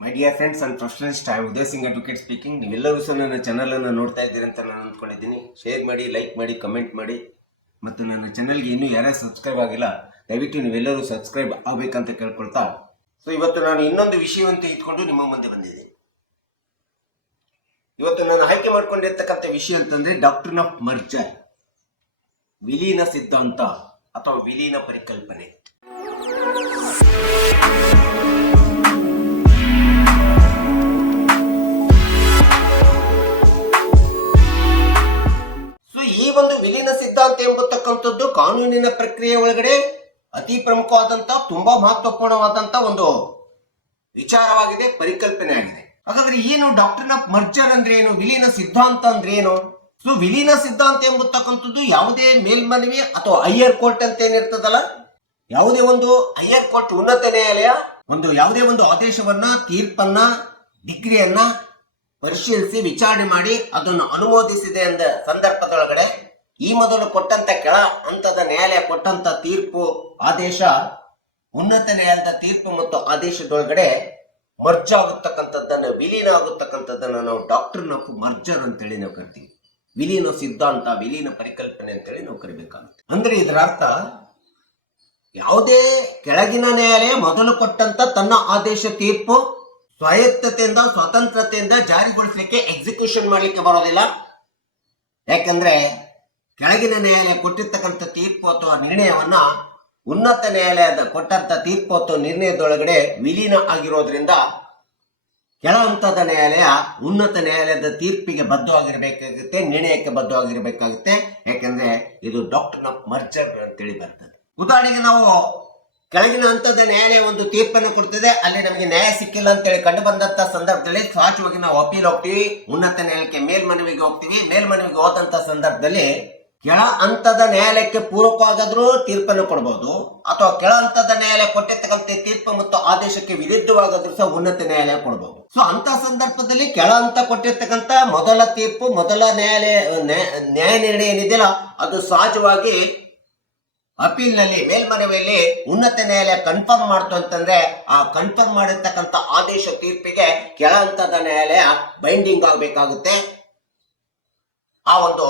My dear friends and professionalist I Uday Singh advocate speaking. ನೀವೆಲ್ಲರೂ ಸಹ ನನ್ನ ಚಾನಲನ್ನು ನೋಡ್ತಾ ಇದ್ದೀರಿ ಅಂತ ನಾನು ಅಂದ್ಕೊಂಡಿದ್ದೀನಿ. ಶೇರ್ ಮಾಡಿ, ಲೈಕ್ ಮಾಡಿ, ಕಮೆಂಟ್ ಮಾಡಿ. ಮತ್ತು ನನ್ನ ಚಾನಲ್ಗೆ ಇನ್ನೂ ಯಾರ್ಯಾರು ಸಬ್ಸ್ಕ್ರೈಬ್ ಆಗಿಲ್ಲ ದಯವಿಟ್ಟು ನೀವೆಲ್ಲರೂ ಸಬ್ಸ್ಕ್ರೈಬ್ ಆಗಬೇಕಂತ ಕೇಳ್ಕೊಳ್ತಾ, ಸೊ ಇವತ್ತು ನಾನು ಇನ್ನೊಂದು ವಿಷಯವಂತೂ ಇಟ್ಕೊಂಡು ನಿಮ್ಮ ಮುಂದೆ ಬಂದಿದ್ದೀನಿ. ಇವತ್ತು ನಾನು ಆಯ್ಕೆ ಮಾಡ್ಕೊಂಡಿರ್ತಕ್ಕಂಥ ವಿಷಯ ಅಂತಂದ್ರೆ ಡಾಕ್ಟ್ರಿನ್ ಆಫ್ ಮರ್ಜರ್, ವಿಲೀನ ಸಿದ್ಧಾಂತ ಅಥವಾ ವಿಲೀನ ಪರಿಕಲ್ಪನೆ. ಈ ಒಂದು ವಿಲೀನ ಸಿದ್ಧಾಂತ ಎಂಬತಕ್ಕಂಥದ್ದು ಕಾನೂನಿನ ಪ್ರಕ್ರಿಯೆ ಒಳಗಡೆ ಅತಿ ಪ್ರಮುಖವಾದಂತ ತುಂಬಾ ಮಹತ್ವಪೂರ್ಣವಾದಂತ ಒಂದು ವಿಚಾರವಾಗಿದೆ, ಪರಿಕಲ್ಪನೆ ಆಗಿದೆ. ಹಾಗಾದ್ರೆ ಏನು ಡಾಕ್ಟ್ರಿನ್ ಆಫ್ ಮರ್ಜರ್ ಅಂದ್ರೆ ಏನು, ವಿಲೀನ ಸಿದ್ಧಾಂತ ಅಂದ್ರೆ ಏನು? ಸೊ ವಿಲೀನ ಸಿದ್ಧಾಂತ ಎಂಬತಕ್ಕಂಥದ್ದು ಯಾವುದೇ ಮೇಲ್ಮನವಿ ಅಥವಾ ಹೈಯರ್ ಕೋರ್ಟ್ ಅಂತ ಏನಿರ್ತದಲ್ಲ, ಯಾವುದೇ ಒಂದು ಹೈಯರ್ ಕೋರ್ಟ್ ಉನ್ನತ ನ್ಯಾಯಾಲಯ ಯಾವುದೇ ಒಂದು ಆದೇಶವನ್ನ, ತೀರ್ಪನ್ನ, ಡಿಗ್ರಿಯನ್ನ ಪರಿಶೀಲಿಸಿ ವಿಚಾರಣೆ ಮಾಡಿ ಅದನ್ನು ಅನುಮೋದಿಸಿದೆ ಎಂದ ಸಂದರ್ಭದೊಳಗಡೆ ಈ ಮೊದಲು ಕೊಟ್ಟಂತ ಕೆಳ ಹಂತದ ನ್ಯಾಯಾಲಯ ಕೊಟ್ಟಂತ ತೀರ್ಪು, ಆದೇಶ ಉನ್ನತ ನ್ಯಾಯಾಲಯದ ತೀರ್ಪು ಮತ್ತು ಆದೇಶದೊಳಗಡೆ ಮರ್ಜ್ ಆಗುತ್ತಕ್ಕಂಥದ್ದನ್ನು, ವಿಲೀನ ಆಗುತ್ತಕ್ಕಂಥದ್ದನ್ನು ನಾವು ಡಾಕ್ಟ್ರಿನ್ ಆಫ್ ಮರ್ಜರ್ ಅಂತೇಳಿ ನಾವು ಕರಿತೀವಿ. ವಿಲೀನ ಸಿದ್ಧಾಂತ, ವಿಲೀನ ಪರಿಕಲ್ಪನೆ ಅಂತೇಳಿ ನಾವು ಕರಿಬೇಕಾಗುತ್ತೆ. ಅಂದ್ರೆ ಇದರ ಅರ್ಥ, ಯಾವುದೇ ಕೆಳಗಿನ ನ್ಯಾಯಾಲಯ ಮೊದಲು ಕೊಟ್ಟಂತ ತನ್ನ ಆದೇಶ, ತೀರ್ಪು ಸ್ವಾಯತ್ತತೆಯಿಂದ, ಸ್ವತಂತ್ರತೆಯಿಂದ ಜಾರಿಗೊಳಿಸಲಿಕ್ಕೆ, ಎಕ್ಸಿಕ್ಯೂಷನ್ ಮಾಡಲಿಕ್ಕೆ ಬರೋದಿಲ್ಲ. ಯಾಕಂದ್ರೆ ಕೆಳಗಿನ ನ್ಯಾಯಾಲಯ ಕೊಟ್ಟಿರ್ತಕ್ಕಂಥ ತೀರ್ಪು ಅಥವಾ ನಿರ್ಣಯವನ್ನ ಉನ್ನತ ನ್ಯಾಯಾಲಯದ ಕೊಟ್ಟಂತ ತೀರ್ಪು ಅಥವಾ ನಿರ್ಣಯದೊಳಗಡೆ ವಿಲೀನ ಆಗಿರೋದ್ರಿಂದ ಕೆಳ ಹಂತದ ನ್ಯಾಯಾಲಯ ಉನ್ನತ ನ್ಯಾಯಾಲಯದ ತೀರ್ಪಿಗೆ ಬದ್ಧವಾಗಿರ್ಬೇಕಾಗುತ್ತೆ, ನಿರ್ಣಯಕ್ಕೆ ಬದ್ಧವಾಗಿರ್ಬೇಕಾಗುತ್ತೆ. ಯಾಕಂದ್ರೆ ಇದು ಡಾಕ್ಟ್ರಿನ್ ಆಫ್ ಮರ್ಜರ್ ಅಂತೇಳಿ ಬರ್ತದೆ. ಉದಾಹರಣೆಗೆ ನಾವು ಕೆಳಗಿನ ಹಂತದ ನ್ಯಾಯಾಲಯ ಒಂದು ತೀರ್ಪನ್ನು ಕೊಡ್ತದೆ, ಅಲ್ಲಿ ನಮಗೆ ನ್ಯಾಯ ಸಿಕ್ಕಿಲ್ಲ ಅಂತೇಳಿ ಕಂಡು ಬಂದಂತ ಸಂದರ್ಭದಲ್ಲಿ ಸಹಜವಾಗಿ ನಾವು ಅಪೀಲ್ ಹೋಗ್ತೀವಿ, ಉನ್ನತ ನ್ಯಾಯಾಲಯಕ್ಕೆ ಮೇಲ್ಮನವಿಗೆ ಹೋಗ್ತೀವಿ. ಮೇಲ್ಮನವಿಗೆ ಹೋದಂತ ಸಂದರ್ಭದಲ್ಲಿ ಕೆಳ ಹಂತದ ನ್ಯಾಯಾಲಯಕ್ಕೆ ಪೂರಕವಾಗಾದ್ರೂ ತೀರ್ಪನ್ನು ಕೊಡಬಹುದು, ಅಥವಾ ಕೆಳ ಹಂತದ ನ್ಯಾಯಾಲಯ ಕೊಟ್ಟಿರ್ತಕ್ಕಂಥ ತೀರ್ಪು ಮತ್ತು ಆದೇಶಕ್ಕೆ ವಿರುದ್ಧವಾಗಾದ್ರೂ ಸಹ ಉನ್ನತ ನ್ಯಾಯಾಲಯ ಕೊಡಬಹುದು. ಸೊ ಅಂತ ಸಂದರ್ಭದಲ್ಲಿ ಕೆಳ ಹಂತ ಕೊಟ್ಟಿರ್ತಕ್ಕಂಥ ಮೊದಲ ತೀರ್ಪು, ಮೊದಲ ನ್ಯಾಯ ನಿರ್ಣಯ ಏನಿದೆಯಲ್ಲ, ಅದು ಸಹಜವಾಗಿ ಅಪೀಲ್ ನಲ್ಲಿ, ಮೇಲ್ಮನವಿಯಲ್ಲಿ ಉನ್ನತ ನ್ಯಾಯಾಲಯ ಕನ್ಫರ್ಮ್ ಮಾಡ್ತು ಅಂತಂದ್ರೆ ಆ ಕನ್ಫರ್ಮ್ ಮಾಡಿರ್ತಕ್ಕಂಥ ಆದೇಶ, ತೀರ್ಪಿಗೆ ಕೆಳ ಹಂತದ ನ್ಯಾಯಾಲಯ ಬೈಂಡಿಂಗ್ ಆಗಬೇಕಾಗುತ್ತೆ. ಆ ಒಂದು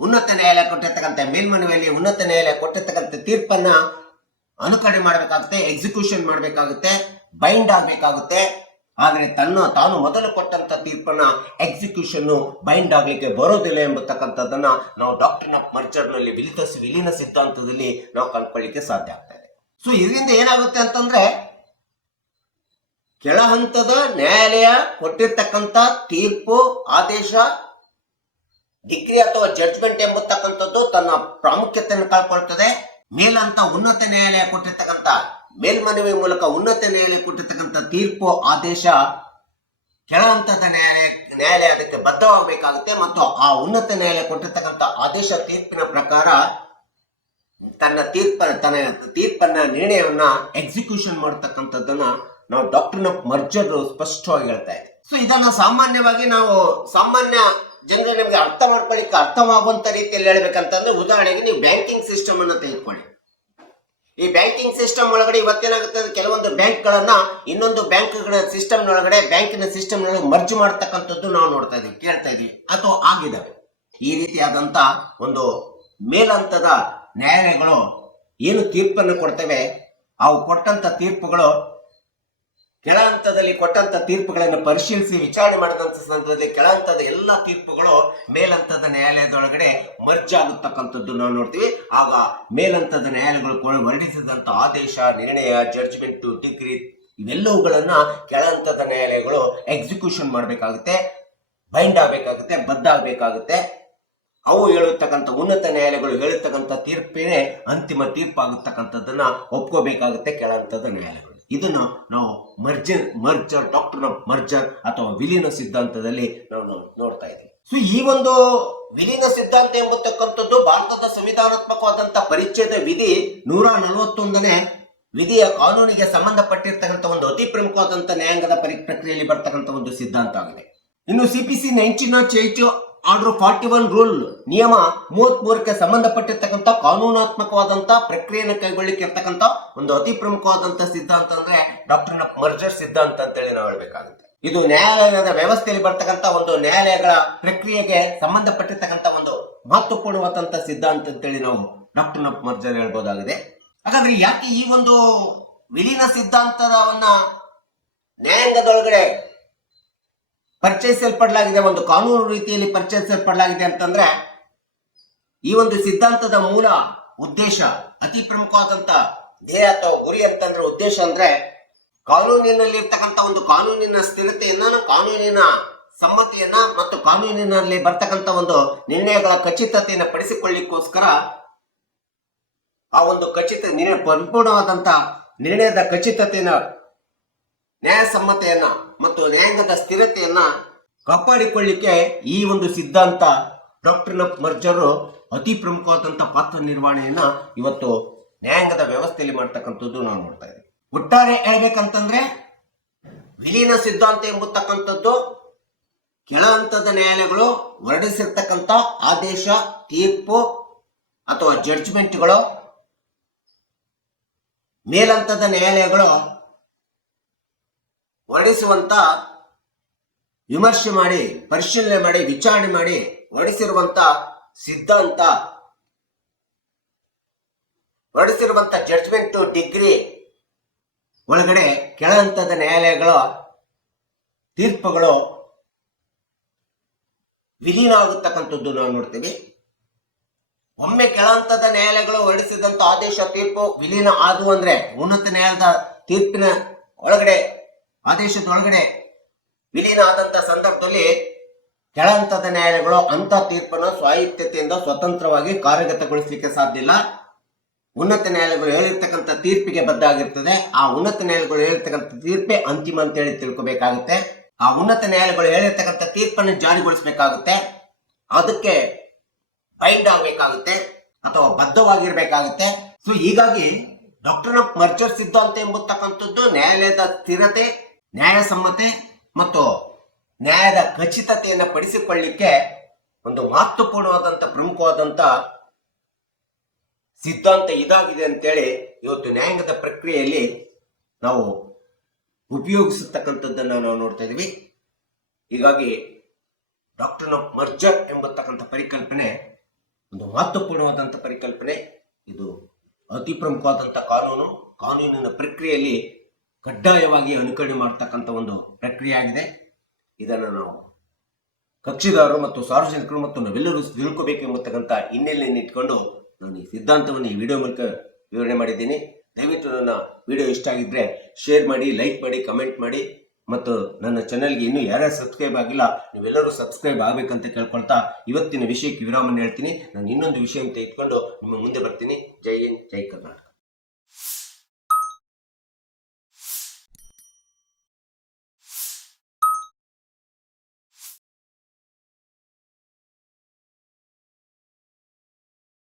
ಉನ್ನತ ನ್ಯಾಯಾಲಯ ಕೊಟ್ಟಿರ್ತಕ್ಕಂಥ, ಮೇಲ್ಮನವಿಯಲ್ಲಿ ಉನ್ನತ ನ್ಯಾಯಾಲಯ ಕೊಟ್ಟಿರ್ತಕ್ಕಂಥ ತೀರ್ಪನ್ನ ಅನುಕರಣೆ ಮಾಡಬೇಕಾಗುತ್ತೆ, ಎಕ್ಸಿಕ್ಯೂಷನ್ ಮಾಡಬೇಕಾಗುತ್ತೆ, ಬೈಂಡ್ ಆಗಬೇಕಾಗುತ್ತೆ. ಆದ್ರೆ ತಾನು ಮೊದಲು ಕೊಟ್ಟಂತ ತೀರ್ಪನ್ನ ಎಕ್ಸಿಕ್ಯೂಷನ್, ಬೈಂಡ್ ಆಗ್ಲಿಕ್ಕೆ ಬರೋದಿಲ್ಲ ಎಂಬತಕ್ಕಂಥದ್ದನ್ನ ನಾವು ಡಾಕ್ಟ್ರಿನ್ ಆಫ್ ಮರ್ಜರ್ ನಲ್ಲಿ, ವಿಲೀನ ಸಿದ್ಧಾಂತದಲ್ಲಿ ನಾವು ಕಂಡುಕೊಳ್ಳಿಕ್ಕೆ ಸಾಧ್ಯ ಆಗ್ತಾ ಇದೆ. ಸೊ ಇದರಿಂದ ಏನಾಗುತ್ತೆ ಅಂತಂದ್ರೆ, ಕೆಳ ಹಂತದ ನ್ಯಾಯಾಲಯ ಕೊಟ್ಟಿರ್ತಕ್ಕಂಥ ತೀರ್ಪು, ಆದೇಶ, ಡಿಗ್ರಿ ಅಥವಾ ಜಡ್ಜ್ಮೆಂಟ್ ಎಂಬತಕ್ಕಂಥದ್ದು ತನ್ನ ಪ್ರಾಮುಖ್ಯತೆಯನ್ನು ಕಳ್ಕೊಳ್ತದೆ. ಮೇಲಂತ ಉನ್ನತ ನ್ಯಾಯಾಲಯ ಕೊಟ್ಟಿರ್ತಕ್ಕಂಥ, ಮೇಲ್ಮನವಿ ಮೂಲಕ ಉನ್ನತ ನ್ಯಾಯಾಲಯ ಕೊಟ್ಟಿರ್ತಕ್ಕಂಥ ತೀರ್ಪು, ಆದೇಶ ಕೆಳ ಹಂತದ ನ್ಯಾಯಾಲಯ ಅದಕ್ಕೆ ಬದ್ಧವಾಗಬೇಕಾಗುತ್ತೆ. ಮತ್ತು ಆ ಉನ್ನತ ನ್ಯಾಯಾಲಯ ಕೊಟ್ಟಿರ್ತಕ್ಕಂಥ ಆದೇಶ, ತೀರ್ಪಿನ ಪ್ರಕಾರ ತನ್ನ ತೀರ್ಪನ್ನ, ನಿರ್ಣಯವನ್ನ ಎಕ್ಸಿಕ್ಯೂಷನ್ ಮಾಡತಕ್ಕಂಥದ್ದನ್ನ ನಾವು ಡಾಕ್ಟ್ರಿನ್ ಆಫ್ ಮರ್ಜರ್ ಸ್ಪಷ್ಟವಾಗಿ ಹೇಳ್ತಾ ಇದೆ. ಸೊ ಇದನ್ನ ಸಾಮಾನ್ಯವಾಗಿ ನಾವು ಸಾಮಾನ್ಯ ಜನರಿಗೆ ನಮಗೆ ಅರ್ಥವಾಗುವಂತ ರೀತಿಯಲ್ಲಿ ಹೇಳ್ಬೇಕಂತಂದ್ರೆ, ಉದಾಹರಣೆಗೆ ನೀವು ಬ್ಯಾಂಕಿಂಗ್ ಸಿಸ್ಟಮ್ ಅನ್ನು ತೆಗೆದುಕೊಳ್ಳಿ. ಈ ಬ್ಯಾಂಕಿಂಗ್ ಸಿಸ್ಟಮ್ ಒಳಗಡೆ ಇವತ್ತೇನಾಗುತ್ತೆ, ಕೆಲವೊಂದು ಬ್ಯಾಂಕ್ಗಳನ್ನ ಇನ್ನೊಂದು ಬ್ಯಾಂಕ್ಗಳ ಸಿಸ್ಟಮ್ ಒಳಗಡೆ, ಬ್ಯಾಂಕಿನ ಸಿಸ್ಟಮ್ ಒಳಗಡೆ ಮರ್ಜ್ ಮಾಡತಕ್ಕಂಥದ್ದು ನಾವು ನೋಡ್ತಾ ಇದೀವಿ, ಕೇಳ್ತಾ ಇದೀವಿ ಅಥವಾ ಆಗಿದ್ದಾವೆ. ಈ ರೀತಿಯಾದಂತ ಒಂದು ಮೇಲಂತದ ನ್ಯಾಯಾಲಯಗಳು ಏನು ತೀರ್ಪನ್ನು ಕೊಡ್ತವೆ, ಅವು ಕೊಟ್ಟಂತ ತೀರ್ಪುಗಳು ಕೆಳ ಹಂತದಲ್ಲಿ ಕೊಟ್ಟಂತ ತೀರ್ಪುಗಳನ್ನು ಪರಿಶೀಲಿಸಿ ವಿಚಾರಣೆ ಮಾಡಿದಂತ ಸಂದರ್ಭದಲ್ಲಿ ಕೆಳ ಹಂತದ ಎಲ್ಲ ತೀರ್ಪುಗಳು ಮೇಲಂತದ ನ್ಯಾಯಾಲಯದೊಳಗಡೆ ಮರ್ಜ್ ಆಗತಕ್ಕಂಥದ್ದು ನಾವು ನೋಡ್ತೀವಿ. ಆಗ ಮೇಲಂತದ ನ್ಯಾಯಾಲಯಗಳು ಹೊರಡಿಸಿದಂತ ಆದೇಶ, ನಿರ್ಣಯ, ಜಡ್ಜ್ಮೆಂಟ್, ಡಿಗ್ರಿ ಇವೆಲ್ಲವುಗಳನ್ನ ಕೆಳ ಹಂತದ ನ್ಯಾಯಾಲಯಗಳು ಎಕ್ಸಿಕ್ಯೂಷನ್ ಮಾಡಬೇಕಾಗುತ್ತೆ, ಬೈಂಡ್ ಆಗಬೇಕಾಗುತ್ತೆ, ಬದ್ಧ ಆಗಬೇಕಾಗುತ್ತೆ. ಅವು ಹೇಳುತ್ತಕ್ಕಂಥ ಉನ್ನತ ನ್ಯಾಯಾಲಯಗಳು ಹೇಳತಕ್ಕಂಥ ತೀರ್ಪೇ ಅಂತಿಮ ತೀರ್ಪಾಗತಕ್ಕಂಥದ್ದನ್ನ ಒಪ್ಕೋಬೇಕಾಗುತ್ತೆ ಕೆಳ ಹಂತದ ನ್ಯಾಯಾಲಯಗಳು. ಇದನ್ನು ನಾವು ಮರ್ಜರ್ ಡಾಕ್ಟ್ರಿನ್ ಆಫ್ ಮರ್ಜರ್ ಅಥವಾ ವಿಲೀನ ಸಿದ್ಧಾಂತದಲ್ಲಿ ನಾವು ನೋಡ್ತಾ ಇದ್ದೀವಿ. ಸೊ ಈ ಒಂದು ವಿಲೀನ ಸಿದ್ಧಾಂತ ಎಂಬತಕ್ಕಂಥದ್ದು ಭಾರತದ ಸಂವಿಧಾನಾತ್ಮಕವಾದಂತಹ ಪರಿಚ್ಛೇದ ವಿಧಿ 141ನೇ ವಿಧಿಯ ಕಾನೂನಿಗೆ ಸಂಬಂಧಪಟ್ಟಿರ್ತಕ್ಕಂಥ ಒಂದು ಅತಿ ಪ್ರಮುಖವಾದಂತಹ ನ್ಯಾಯಾಂಗದ ಪ್ರಕ್ರಿಯೆಯಲ್ಲಿ ಬರ್ತಕ್ಕಂಥ ಒಂದು ಸಿದ್ಧಾಂತ ಆಗಿದೆ. ಇನ್ನು CPC 1908 ಆರ್ಡರ್ 41 ರೂಲ್ ನಿಯಮ 33ಕ್ಕೆ ಸಂಬಂಧಪಟ್ಟಿರ್ತಕ್ಕಂಥ ಕಾನೂನಾತ್ಮಕವಾದಂತ ಪ್ರಕ್ರಿಯೆಯನ್ನು ಕೈಗೊಳ್ಳಿಕ್ಕೆ ಇರ್ತಕ್ಕಂಥ ಒಂದು ಅತಿ ಪ್ರಮುಖವಾದಂತ ಸಿದ್ಧಾಂತ ಅಂದ್ರೆ ಡಾಕ್ಟ್ರಿನ್ ಆಫ್ ಮರ್ಜರ್ ಸಿದ್ಧಾಂತ ಅಂತೇಳಿ ನಾವು ಹೇಳ್ಬೇಕಾಗುತ್ತೆ. ಇದು ನ್ಯಾಯಾಲಯದ ವ್ಯವಸ್ಥೆಯಲ್ಲಿ ಬರ್ತಕ್ಕಂಥ ಒಂದು ನ್ಯಾಯಾಲಯಗಳ ಪ್ರಕ್ರಿಯೆಗೆ ಸಂಬಂಧಪಟ್ಟಿರ್ತಕ್ಕಂಥ ಒಂದು ಮಹತ್ವಪೂರ್ಣವಾದಂತ ಸಿದ್ಧಾಂತ ಅಂತೇಳಿ ನಾವು ಡಾಕ್ಟ್ರಿನ್ ಆಫ್ ಮರ್ಜರ್ ಹೇಳ್ಬೋದಾಗಿದೆ. ಹಾಗಾದ್ರೆ ಯಾಕೆ ಈ ಒಂದು ವಿಲೀನ ಸಿದ್ಧಾಂತವನ್ನ ನ್ಯಾಯಾಂಗದೊಳಗಡೆ ಪರಿಚಯಿಸಲ್ಪಡಲಾಗಿದೆ, ಒಂದು ಕಾನೂನು ರೀತಿಯಲ್ಲಿ ಪರಿಚಯಿಸಲ್ಪಡಲಾಗಿದೆ ಅಂತಂದ್ರೆ ಈ ಒಂದು ಸಿದ್ಧಾಂತದ ಮೂಲ ಉದ್ದೇಶ, ಅತಿ ಪ್ರಮುಖವಾದಂತ ಧ್ಯೇಯ ಅಥವಾ ಗುರಿ ಅಂತಂದ್ರೆ ಉದ್ದೇಶ ಅಂದ್ರೆ ಕಾನೂನಿನಲ್ಲಿ ಇರ್ತಕ್ಕಂಥ ಒಂದು ಕಾನೂನಿನ ಸ್ಥಿರತೆಯನ್ನ, ಕಾನೂನಿನ ಸಮ್ಮತಿಯನ್ನ ಮತ್ತು ಕಾನೂನಿನಲ್ಲಿ ಬರ್ತಕ್ಕಂಥ ಒಂದು ನಿರ್ಣಯಗಳ ಖಚಿತತೆಯನ್ನು ಪಡಿಸಿಕೊಳ್ಳಿಕ್ಕೋಸ್ಕರ ಆ ಒಂದು ಪರಿಪೂರ್ಣವಾದಂತ ನಿರ್ಣಯದ ಖಚಿತತೆಯನ್ನ, ನ್ಯಾಯಸಮ್ಮತೆಯನ್ನ ಮತ್ತು ನ್ಯಾಯಾಂಗದ ಸ್ಥಿರತೆಯನ್ನ ಕಾಪಾಡಿಕೊಳ್ಳಿಕ್ಕೆ ಈ ಒಂದು ಸಿದ್ಧಾಂತ ಡಾಕ್ಟ್ರಿನ್ ಆಫ್ ಮರ್ಜರ್ ಅತಿ ಪ್ರಮುಖವಾದಂತ ಪಾತ್ರ ನಿರ್ವಹಣೆಯನ್ನ ಇವತ್ತು ನ್ಯಾಯಾಂಗದ ವ್ಯವಸ್ಥೆಯಲ್ಲಿ ಮಾಡ್ತಕ್ಕಂಥದ್ದು ನಾವು ನೋಡ್ತಾ ಇದ್ದೀವಿ. ಒಟ್ಟಾರೆ ಹೇಳ್ಬೇಕಂತಂದ್ರೆ ವಿಲೀನ ಸಿದ್ಧಾಂತ ಎಂಬತಕ್ಕಂಥದ್ದು ಕೆಳ ಹಂತದ ನ್ಯಾಯಾಲಯಗಳು ಹೊರಡಿಸಿರ್ತಕ್ಕಂಥ ಆದೇಶ, ತೀರ್ಪು ಅಥವಾ ಜಡ್ಜ್ಮೆಂಟ್ಗಳು ಮೇಲಂತದ ನ್ಯಾಯಾಲಯಗಳು ಹೊರಡಿಸುವಂತ ವಿಮರ್ಶೆ ಮಾಡಿ, ಪರಿಶೀಲನೆ ಮಾಡಿ, ವಿಚಾರಣೆ ಮಾಡಿ ಹೊರಡಿಸಿರುವಂತ ಸಿದ್ಧಾಂತ, ಹೊರಡಿಸಿರುವಂತ ಜಡ್ಜ್ಮೆಂಟ್ ಡಿಗ್ರಿ ಒಳಗಡೆ ಕೆಳ ಹಂತದ ನ್ಯಾಯಾಲಯಗಳ ತೀರ್ಪುಗಳು ವಿಲೀನ ಆಗುತ್ತಕ್ಕಂಥದ್ದು ನಾವು ನೋಡ್ತೀವಿ. ಒಮ್ಮೆ ಕೆಳ ಹಂತದ ನ್ಯಾಯಾಲಯಗಳು ಹೊರಡಿಸಿದಂತ ಆದೇಶ, ತೀರ್ಪು ವಿಲೀನ ಆದವು ಅಂದ್ರೆ, ಉನ್ನತ ನ್ಯಾಯಾಲಯದ ತೀರ್ಪಿನ ಒಳಗಡೆ, ಆದೇಶದ ಒಳಗಡೆ ವಿಲೀನ ಆದಂತ ಸಂದರ್ಭದಲ್ಲಿ ಕೆಳ ಹಂತದ ನ್ಯಾಯಾಲಯಗಳು ಅಂತ ತೀರ್ಪನ್ನು ಸ್ವಾಯತ್ತತೆಯಿಂದ ಸ್ವತಂತ್ರವಾಗಿ ಕಾರ್ಯಗತಗೊಳಿಸಲಿಕ್ಕೆ ಸಾಧ್ಯ ಇಲ್ಲ. ಉನ್ನತ ನ್ಯಾಯಾಲಯಗಳು ಹೇಳಿರ್ತಕ್ಕಂಥ ತೀರ್ಪಿಗೆ ಬದ್ಧ ಆಗಿರ್ತದೆ. ಆ ಉನ್ನತ ನ್ಯಾಯಾಲಯಗಳು ಹೇಳಿರ್ತಕ್ಕಂಥ ತೀರ್ಪೇ ಅಂತಿಮ ಅಂತ ಹೇಳಿ ತಿಳ್ಕೊಬೇಕಾಗುತ್ತೆ. ಆ ಉನ್ನತ ನ್ಯಾಯಾಲಯಗಳು ಹೇಳಿರ್ತಕ್ಕಂಥ ತೀರ್ಪನ್ನು ಜಾರಿಗೊಳಿಸಬೇಕಾಗುತ್ತೆ, ಅದಕ್ಕೆ ಬೈಂಡ್ ಆಗಬೇಕಾಗುತ್ತೆ ಅಥವಾ ಬದ್ಧವಾಗಿರ್ಬೇಕಾಗುತ್ತೆ. ಸೊ ಹೀಗಾಗಿ ಡಾಕ್ಟ್ರಿನ್ ಆಫ್ ಮರ್ಜರ್ ಸಿದ್ಧಾಂತ ಎಂಬತಕ್ಕಂಥದ್ದು ನ್ಯಾಯಾಲಯದ ಸ್ಥಿರತೆ, ನ್ಯಾಯಸಮ್ಮತೆ ಮತ್ತು ನ್ಯಾಯದ ಖಚಿತತೆಯನ್ನು ಪಡಿಸಿಕೊಳ್ಳಿಕ್ಕೆ ಒಂದು ಮಹತ್ವಪೂರ್ಣವಾದಂತ ಪ್ರಮುಖವಾದಂತ ಸಿದ್ಧಾಂತ ಇದಾಗಿದೆ ಅಂತೇಳಿ ಇವತ್ತು ನ್ಯಾಯಾಂಗದ ಪ್ರಕ್ರಿಯೆಯಲ್ಲಿ ನಾವು ಉಪಯೋಗಿಸತಕ್ಕಂಥದ್ದನ್ನು ನಾವು ನೋಡ್ತಾ ಇದೀವಿ. ಹೀಗಾಗಿ ಡಾಕ್ಟ್ರಿನ್ ಆಫ್ ಮರ್ಜರ್ ಎಂಬತಕ್ಕಂಥ ಪರಿಕಲ್ಪನೆ ಒಂದು ಮಹತ್ವಪೂರ್ಣವಾದಂಥ ಪರಿಕಲ್ಪನೆ. ಇದು ಅತಿ ಪ್ರಮುಖವಾದಂಥ ಕಾನೂನಿನ ಪ್ರಕ್ರಿಯೆಯಲ್ಲಿ ಕಡ್ಡಾಯವಾಗಿ ಅನುಕರಣೆ ಮಾಡತಕ್ಕಂಥ ಒಂದು ಪ್ರಕ್ರಿಯೆ ಆಗಿದೆ. ಇದನ್ನು ನಾವು ಕಕ್ಷಿದಾರರು ಮತ್ತು ಸಾರ್ವಜನಿಕರು ಮತ್ತು ನಾವೆಲ್ಲರೂ ತಿಳ್ಕೋಬೇಕು ಎಂಬತಕ್ಕಂಥ ಹಿನ್ನೆಲೆಯನ್ನು ಇಟ್ಕೊಂಡು ನಾನು ಈ ಸಿದ್ಧಾಂತವನ್ನು ಈ ವಿಡಿಯೋ ಮೂಲಕ ವಿವರಣೆ ಮಾಡಿದ್ದೀನಿ. ದಯವಿಟ್ಟು ನನ್ನ ವಿಡಿಯೋ ಇಷ್ಟ ಆಗಿದ್ರೆ ಶೇರ್ ಮಾಡಿ, ಲೈಕ್ ಮಾಡಿ, ಕಮೆಂಟ್ ಮಾಡಿ ಮತ್ತು ನನ್ನ ಚಾನೆಲ್ಗೆ ಇನ್ನೂ ಯಾರ್ಯಾರು ಸಬ್ಸ್ಕ್ರೈಬ್ ಆಗಿಲ್ಲ ನೀವೆಲ್ಲರೂ ಸಬ್ಸ್ಕ್ರೈಬ್ ಆಗಬೇಕಂತ ಕೇಳ್ಕೊಳ್ತಾ ಇವತ್ತಿನ ವಿಷಯಕ್ಕೆ ವಿರಾಮವನ್ನು ಹೇಳ್ತೀನಿ. ನಾನು ಇನ್ನೊಂದು ವಿಷಯ ಅಂತ ಇಟ್ಕೊಂಡು ನಿಮ್ಮ ಮುಂದೆ ಬರ್ತೀನಿ. ಜೈ ಹಿಂದ್, ಜೈ ಕರ್ನಾಟಕ.